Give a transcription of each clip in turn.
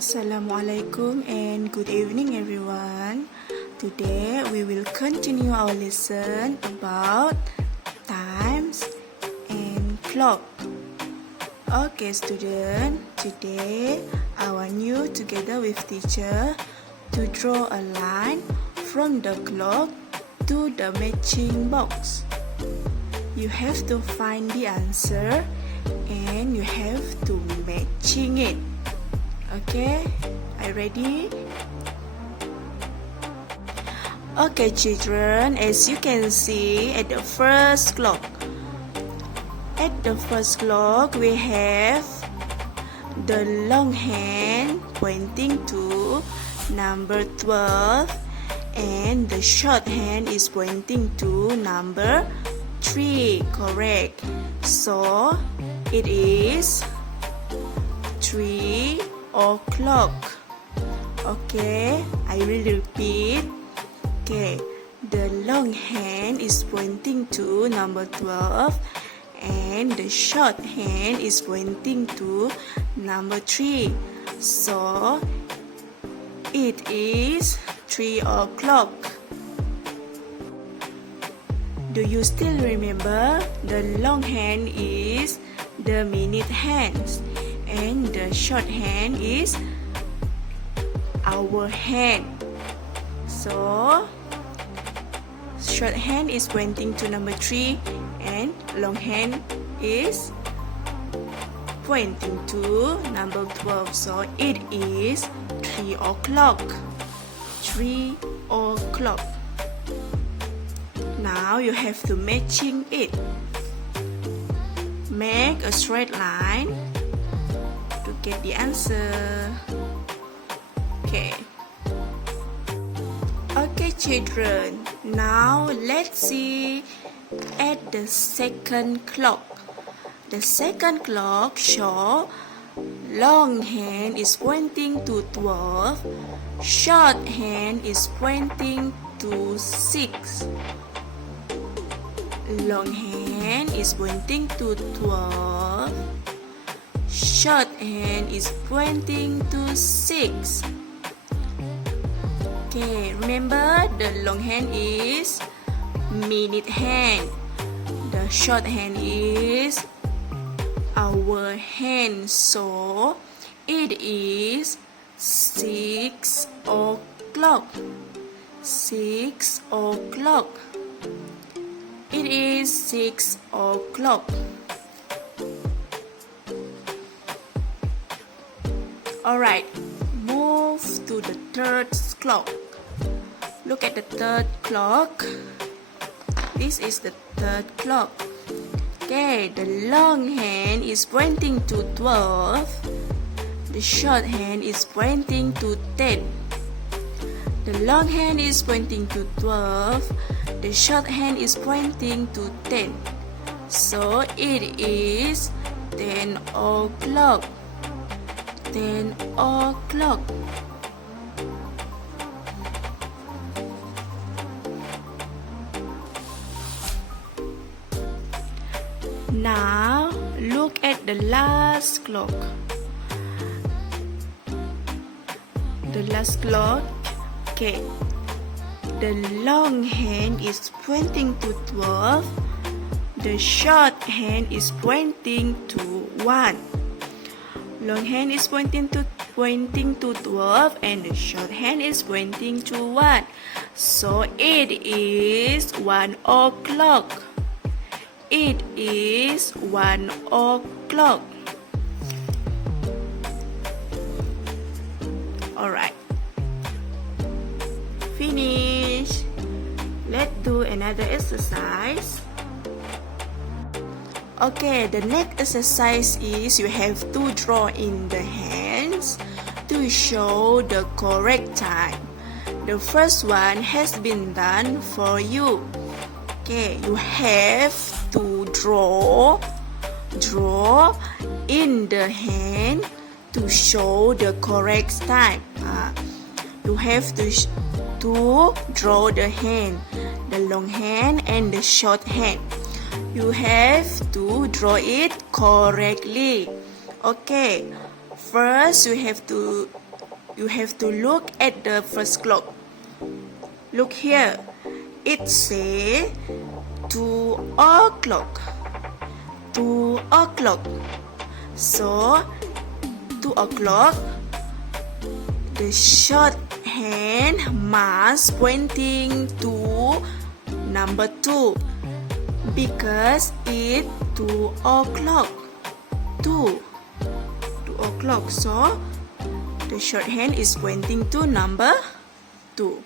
Assalamualaikum and good evening everyone. Today we will continue our lesson about times and clock. Okay student, today I want you together with teacher to draw a line from the clock to the matching box. You have to find the answer and you have to matching it. Okay, are you ready? Okay children, as you can see at the first clock. At the first clock we have the long hand pointing to number 12 and the short hand is pointing to number 3, correct? So it is 3 o'clock. Okay, I will repeat. Okay, the long hand is pointing to number 12 and the short hand is pointing to number 3. So it is 3 o'clock. Do you still remember the long hand is the minute hands and the short hand is hour hand? So short hand is pointing to number 3 and long hand is pointing to number 12. So it is 3 o'clock. 3 o'clock. Now you have to matching it. Make a straight line to get the answer. Okay. Okay children, now let's see at the second clock. The second clock show long hand is pointing to 12, short hand is pointing to 6. Long hand is pointing to 12, short hand is pointing to 6. Okay, remember the long hand is minute hand, the short hand is hour hand. So it is 6 o'clock. 6 o'clock. It is 6 o'clock. Alright, move to the third clock. Look at the third clock. This is the third clock. Okay, the long hand is pointing to 12. The short hand is pointing to 10. The long hand is pointing to 12. The short hand is pointing to 10. So it is 10 o'clock. 10 o'clock. Now look at the last clock. The last clock. Okay. The long hand is pointing to 12. The short hand is pointing to 1. Long hand is pointing to 12 and the short hand is pointing to 1. So it is 1 o'clock. It is 1 o'clock. Alright. Finish. Let's do another exercise. Okay, the next exercise is you have to draw in the hands to show the correct time. The first one has been done for you. Okay, you have to draw in the hand to show the correct time. You have to draw the hand, the long hand and the short hand. You have to draw it correctly. Okay, first you have to you have to look at the first clock. Look here. It says 2 o'clock. 2 o'clock. So 2 o'clock, the shorthand must pointing to number 2 because it's 2 o'clock. 2 o'clock. So the shorthand is pointing to number 2.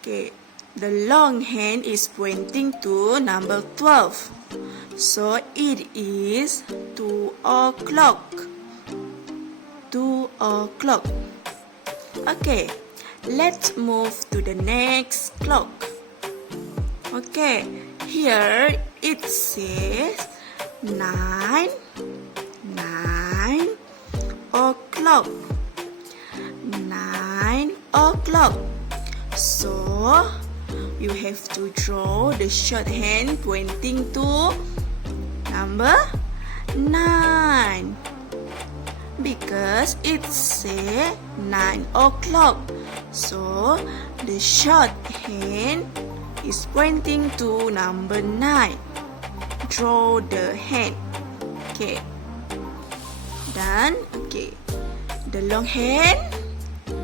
Okay. The long hand is pointing to number 12. So it is 2 o'clock. 2 o'clock. Okay, let's move to the next clock. Okay, here it says 9 o'clock. 9 o'clock. So you have to draw the shorthand pointing to number 9 because it says 9 o'clock. So the shorthand is pointing to number 9. Draw the hand. Okay. Done. Okay. The long hand,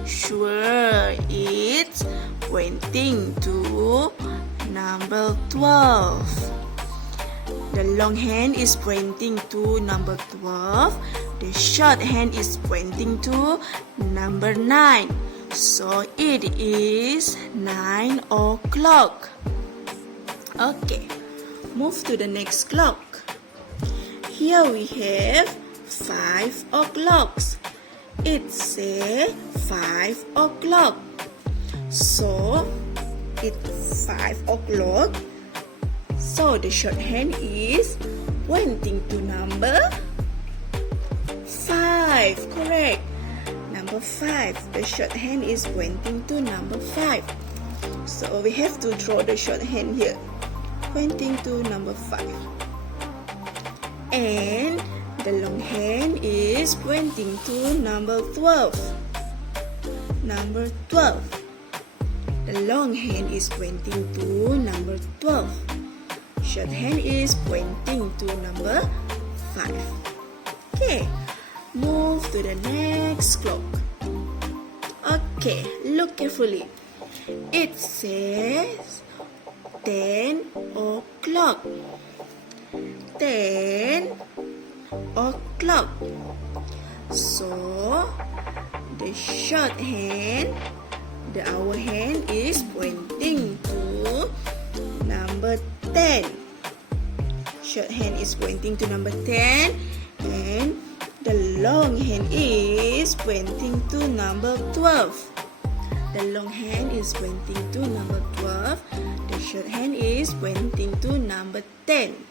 sure, it's pointing to number 12. The long hand is pointing to number 12. The short hand is pointing to number 9. So it is 9 o'clock. Okay, move to the next clock. Here we have 5 o'clocks. It says 5 o'clock. So it's 5 o'clock. So the shorthand is pointing to number 5. Correct. Number 5. The shorthand is pointing to number 5. So we have to draw the shorthand here, pointing to number 5. And the long hand is pointing to number 12. Number 12. The long hand is pointing to number 12. Short hand is pointing to number 5. Okay, move to the next clock. Okay, look carefully. It says 10 o'clock. 10 o'clock. So the short hand, the hour hand is pointing to number 10. Short hand is pointing to number 10 and the long hand is pointing to number 12. The long hand is pointing to number 12. The short hand is pointing to number 10.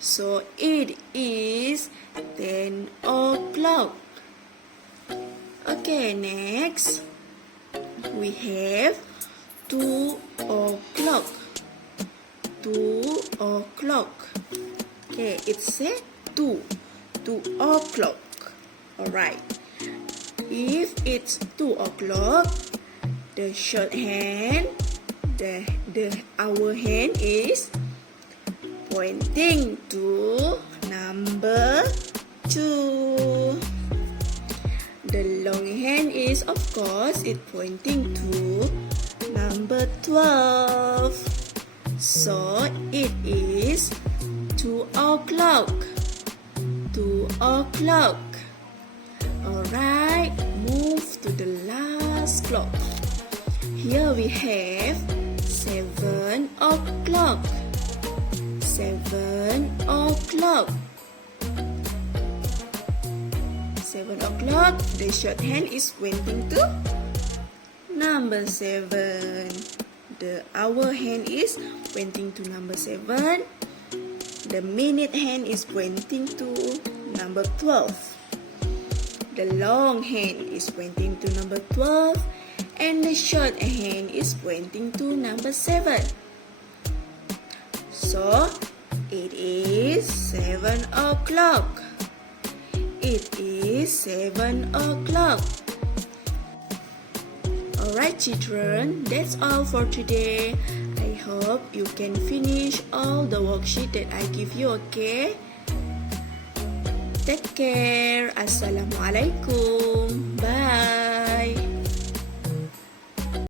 So it is 10 o'clock. Okay, next we have 2 o'clock. 2 o'clock. Okay, it says 2 o'clock. Alright. If it's 2 o'clock, the short hand, the hour hand is pointing to number 2. The long hand is, of course, it pointing to number 12. So it is 2 o'clock. 2 o'clock. Alright, move to the last clock. Here we have 7 o'clock. 7 o'clock. 7 o'clock. The short hand is pointing to number 7. The hour hand is pointing to number 7. The minute hand is pointing to number 12. The long hand is pointing to number 12. And the short hand is pointing to number 7. So, it is 7 o'clock. It is 7 o'clock. Alright children, that's all for today. I hope you can finish all the worksheet that I give you, okay? Take care. Assalamualaikum. Bye.